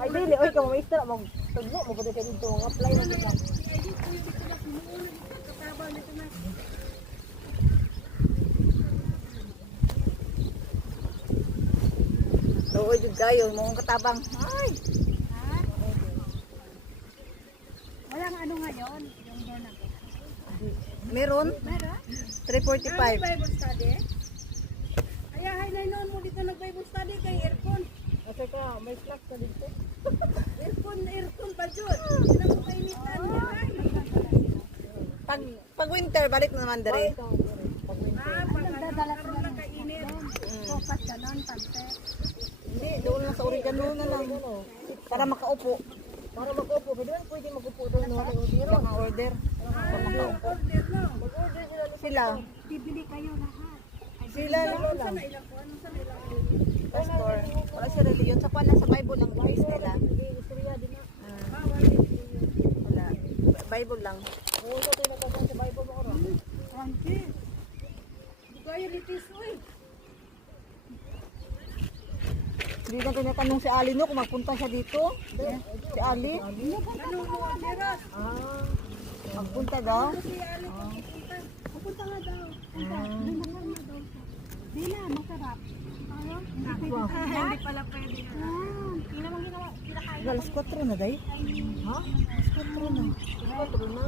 Ay dili oy ka mga istra mag tugmo mo pud kay dito nga apply mo kita. Tuoy jud kayo mo katabang. Ay. Walang ano ngayon, yung doon na. Meron? Meron? 345. Bible study? Ayahay na noon mo dito nag-Bible study kay aircon. Asa ka may slack ka dito. Aircon pa dyan. Hindi na mo kainitan. Pag winter balik na naman dere. Nagdadala ka na lang kainit. Sopas ka nun, pante. Hindi, doon lang sa oregano na lang. Para makaupo. Para mag-upo, pwede mag-upo doon no order. Baka order. Para makaupo. Order no. Mag-order Sila. Bibili kayo lahat. Sila na Ano sa nailang ko? Ano sa nailang ko? pastor. Wala si reliyon. Sa pala sa Bible lang base nila. istorya din na. Wala. Bible lang. Oo, so tayo nagkakaroon sa Bible mo oro. Francis. Di kayo litis mo eh. Hindi na tinatanong si Ali no kung magpunta siya dito. Si Ali. Ano mo ang deras? Ah, Magpunta daw. Si Ali pupunta. Pupunta nga daw. Punta. Lumangan na daw siya. Di na, masarap. Ano? Hindi pala pwede. Hindi naman ginawa. Alas 4 na day. ha? Alas 4 na. Ito na.